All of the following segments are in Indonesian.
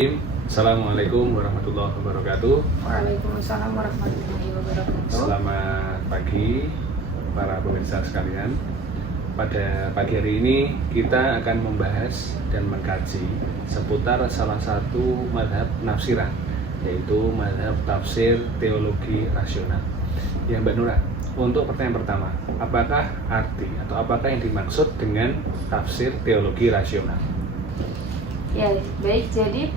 Assalamualaikum warahmatullahi wabarakatuh. Waalaikumsalam warahmatullahi wabarakatuh. Selamat pagi para pemirsa sekalian. Pada pagi hari ini kita akan membahas dan mengkaji seputar salah satu mazhab nafsiran, yaitu mazhab tafsir teologi rasional. Ya Mbak Nura, untuk pertanyaan pertama, apakah arti atau apakah yang dimaksud dengan tafsir teologi rasional? Ya, baik. Jadi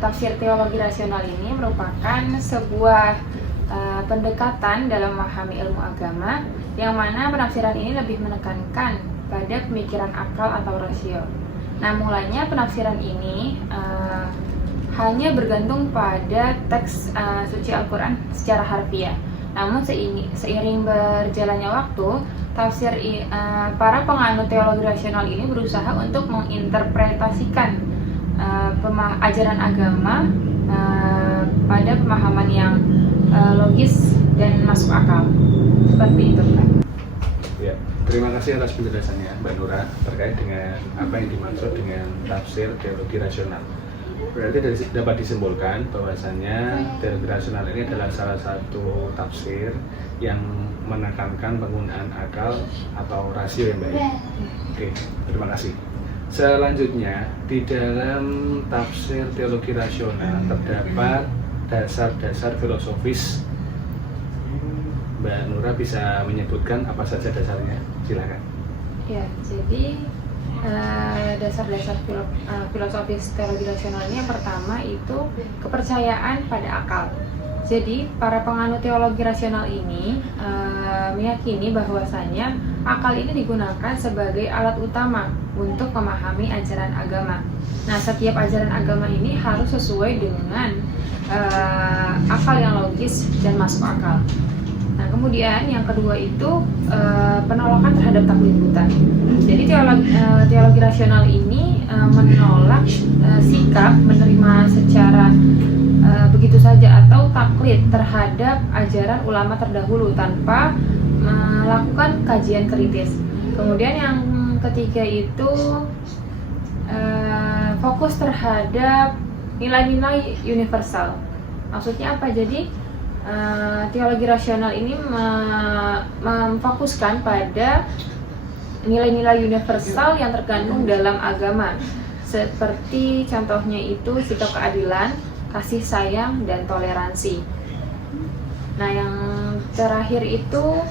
tafsir teologi rasional ini merupakan sebuah pendekatan dalam memahami ilmu agama, yang mana penafsiran ini lebih menekankan pada pemikiran akal atau rasio. Nah, mulanya penafsiran ini hanya bergantung pada teks suci Al-Quran secara harfiah. Namun seiring berjalannya waktu, tafsir para penganut teologi rasional ini berusaha untuk menginterpretasikan ajaran agama pada pemahaman yang logis dan masuk akal. Seperti itu, Pak. Ya, terima kasih atas penjelasannya Mbak Nura terkait dengan apa yang dimaksud dengan tafsir teologi rasional. Berarti dapat disimpulkan bahwasannya teologi rasional ini adalah salah satu tafsir yang menekankan penggunaan akal atau rasio yang baik. Oke, terima kasih. Selanjutnya, di dalam tafsir teologi rasional terdapat dasar-dasar filosofis. Mbak Nura bisa menyebutkan apa saja dasarnya? Silakan. Ya, jadi dasar-dasar filosofis teologi rasional ini yang pertama itu kepercayaan pada akal. Jadi para penganut teologi rasional ini meyakini bahwasanya akal ini digunakan sebagai alat utama untuk memahami ajaran agama. Nah, setiap ajaran agama ini harus sesuai dengan akal yang logis dan masuk akal. Nah, kemudian yang kedua itu penolakan terhadap taklid buta. Jadi teologi rasional ini menolak sikap menerima secara begitu saja atau taklid terhadap ajaran ulama terdahulu tanpa melakukan kajian kritis. Kemudian yang ketiga itu fokus terhadap nilai-nilai universal. Maksudnya apa? Jadi teologi rasional ini memfokuskan pada nilai-nilai universal yang terkandung dalam agama, seperti contohnya itu sikap keadilan, kasih sayang, dan toleransi. Nah, yang terakhir itu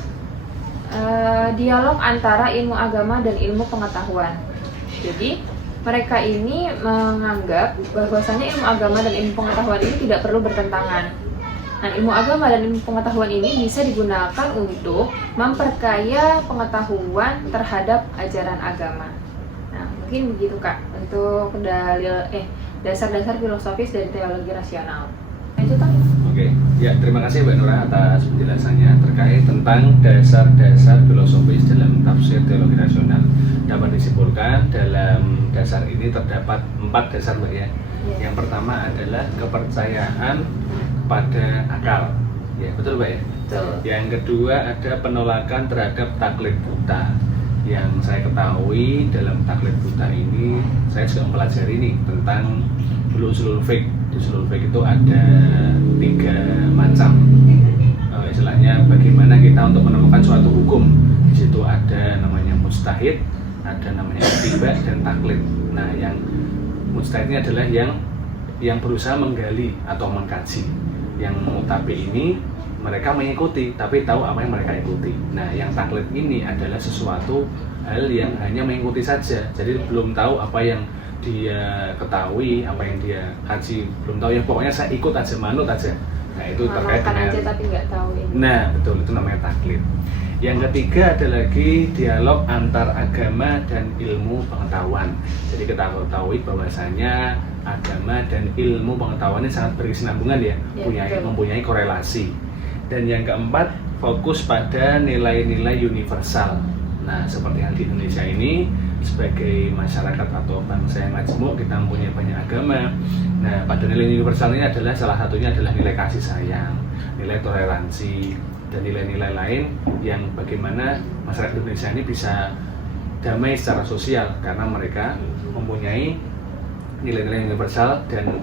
dialog antara ilmu agama dan ilmu pengetahuan. Jadi mereka ini menganggap bahwasanya ilmu agama dan ilmu pengetahuan ini tidak perlu bertentangan. Nah, ilmu agama dan ilmu pengetahuan ini bisa digunakan untuk memperkaya pengetahuan terhadap ajaran agama. Nah, mungkin begitu Kak untuk dasar-dasar filosofis dari teologi rasional. Itu kan? Oke, ya terima kasih Mbak Nura atas penjelasannya terkait tentang dasar-dasar filosofis dalam tafsir teologi rasional. Dapat disimpulkan dalam dasar ini terdapat 4 dasar Mbak ya. Yang pertama adalah kepercayaan pada akal. Ya, betul Mbak ya? Betul. Yang kedua ada penolakan terhadap taklid buta. Yang saya ketahui dalam taklid buta ini, saya juga mempelajari nih tentang usulul fiqh. Di usulul fiqh itu ada 3 macam. Istilahnya bagaimana kita untuk menemukan suatu hukum. Di situ ada namanya mujtahid, ada namanya ittiba dan taklid. Nah, yang mujtahid ini adalah yang berusaha menggali atau mengkaji. Yang mutabi ini mereka mengikuti tapi tahu apa yang mereka ikuti. Nah, yang taklid ini adalah sesuatu hal yang hanya mengikuti saja, jadi belum tahu apa yang dia ketahui, apa yang dia kaji, belum tahu, ya pokoknya saya ikut aja, manut aja. Nah, itu terkait dengan aja tapi nggak tahu ini. Nah, betul, itu namanya taklid. Yang ketiga ada lagi dialog antar agama dan ilmu pengetahuan. Jadi kita ketahui bahwasanya agama dan ilmu pengetahuan ini sangat berkesinambungan ya, mempunyai korelasi. Dan yang keempat, fokus pada nilai-nilai universal. Nah, seperti yang di Indonesia ini, sebagai masyarakat atau bangsa yang majemuk, kita mempunyai banyak agama. Nah, pada nilai universal ini adalah salah satunya adalah nilai kasih sayang, nilai toleransi, dan nilai-nilai lain yang bagaimana masyarakat Indonesia ini bisa damai secara sosial karena mereka mempunyai nilai-nilai universal dan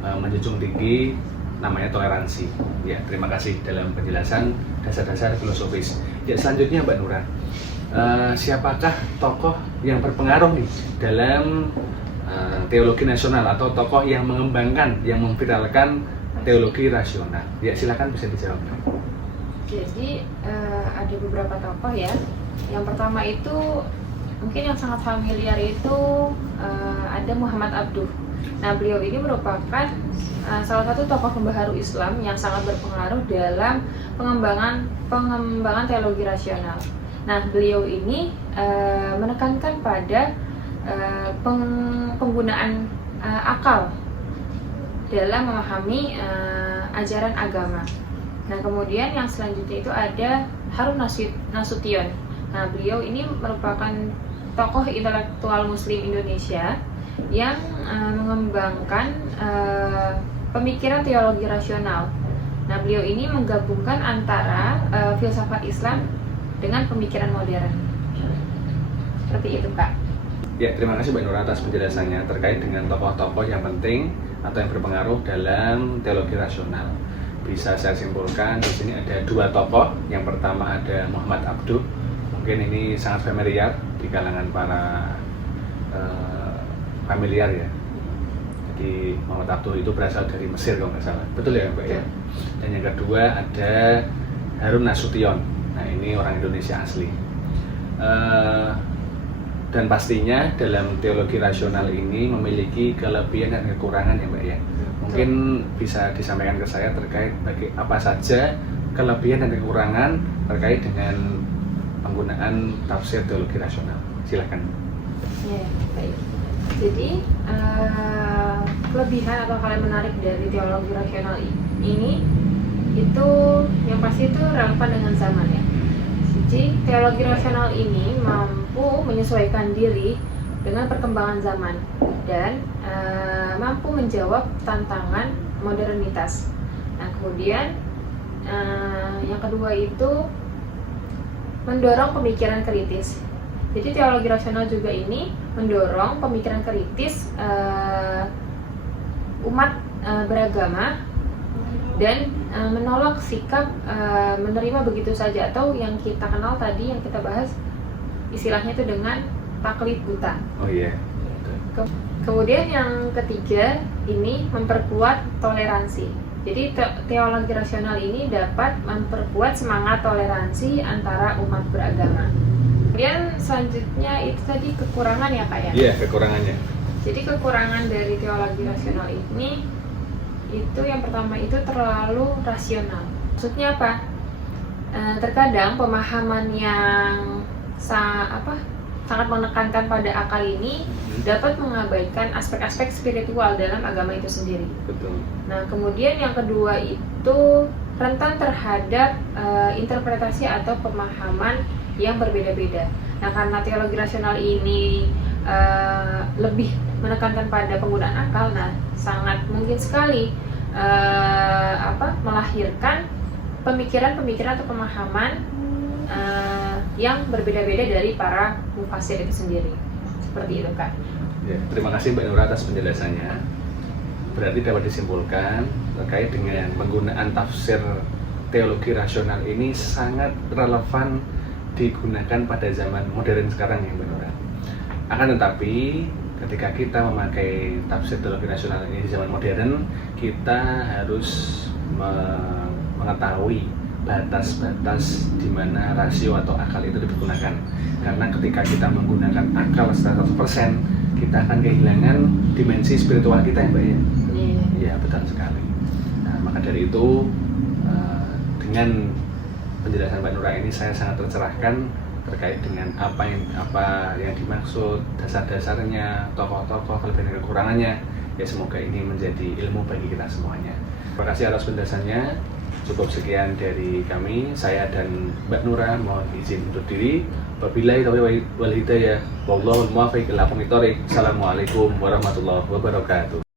menjunjung tinggi namanya toleransi. Ya, terima kasih dalam penjelasan dasar-dasar filosofis. Ya, selanjutnya Mbak Nura, siapakah tokoh yang berpengaruh nih dalam teologi nasional atau tokoh yang mengembangkan, yang memviralkan teologi rasional? Ya, silakan bisa dijawab. Jadi ada beberapa tokoh ya. Yang pertama itu mungkin yang sangat familiar itu ada Muhammad Abduh. Nah, beliau ini merupakan salah satu tokoh pembaharu Islam yang sangat berpengaruh dalam pengembangan teologi rasional. Nah, beliau ini menekankan pada penggunaan akal dalam memahami ajaran agama. Nah, kemudian yang selanjutnya itu ada Harun Nasution. Nah, beliau ini merupakan tokoh intelektual Muslim Indonesia yang mengembangkan pemikiran teologi rasional. Nah, beliau ini menggabungkan antara filsafat Islam dengan pemikiran modern. Seperti itu, Kak. Ya, terima kasih Mbak Nura atas penjelasannya terkait dengan tokoh-tokoh yang penting atau yang berpengaruh dalam teologi rasional. Bisa saya simpulkan di sini ada dua tokoh. Yang pertama ada Muhammad Abduh. Mungkin ini sangat familiar di kalangan para familiar ya. Jadi Muhammad Abduh itu berasal dari Mesir kalau nggak salah. Betul ya Mbak ya? Dan yang kedua ada Harun Nasution. Nah, ini orang Indonesia asli. Dan pastinya dalam teologi rasional ini memiliki kelebihan dan kekurangan ya Mbak ya. Mungkin bisa disampaikan ke saya terkait apa saja kelebihan dan kekurangan terkait dengan penggunaan tafsir teologi rasional. Silakan. Ya, baik. Jadi kelebihan atau hal yang menarik dari teologi rasional ini itu yang pasti itu relevan dengan zaman ya. Jadi teologi rasional ini mampu menyesuaikan diri dengan perkembangan zaman dan mampu menjawab tantangan modernitas. Nah, kemudian yang kedua itu mendorong pemikiran kritis. Jadi teologi rasional juga ini mendorong pemikiran kritis umat beragama dan menolak sikap menerima begitu saja atau yang kita kenal tadi yang kita bahas istilahnya itu dengan taklid buta. Oh iya. Kemudian yang ketiga ini memperkuat toleransi. Jadi teologi rasional ini dapat memperkuat semangat toleransi antara umat beragama. Kemudian selanjutnya itu tadi kekurangan ya Kak ya? Iya, kekurangannya. Jadi kekurangan dari teologi rasional ini itu yang pertama itu terlalu rasional. Maksudnya apa? Terkadang pemahaman yang sangat menekankan pada akal ini dapat mengabaikan aspek-aspek spiritual dalam agama itu sendiri. Betul. Nah, kemudian yang kedua itu rentan terhadap interpretasi atau pemahaman yang berbeda-beda. Nah, karena teologi rasional ini lebih menekankan pada penggunaan akal, nah sangat mungkin sekali melahirkan pemikiran-pemikiran atau pemahaman yang berbeda-beda dari para mufasir itu sendiri. Seperti itu Kak. Ya, terima kasih Mbak Nura atas penjelasannya. Berarti dapat disimpulkan terkait dengan penggunaan tafsir teologi rasional ini sangat relevan digunakan pada zaman modern sekarang ya Mbak Nura. Akan tetapi ketika kita memakai tafsir teologi rasional ini di zaman modern, kita harus mengetahui batas-batas di mana rasio atau akal itu digunakan. Karena ketika kita menggunakan akal 100%, kita akan kehilangan dimensi spiritual kita ya Mbak ya. Iya, betul sekali. Nah, maka dari itu dengan penjelasan Mbak Nura ini saya sangat tercerahkan terkait dengan apa yang dimaksud, dasar-dasarnya, tokoh-tokoh, kelebihan dan kekurangannya. Ya, semoga ini menjadi ilmu bagi kita semuanya. Terima kasih atas penjelasannya. Cukup sekian dari kami, saya dan Mbak Nura mohon izin undur diri. Wabillahi taufiq wal hidayah. Wallahul muwaffiq ila aqwamit thoriq. Assalamualaikum warahmatullahi wabarakatuh.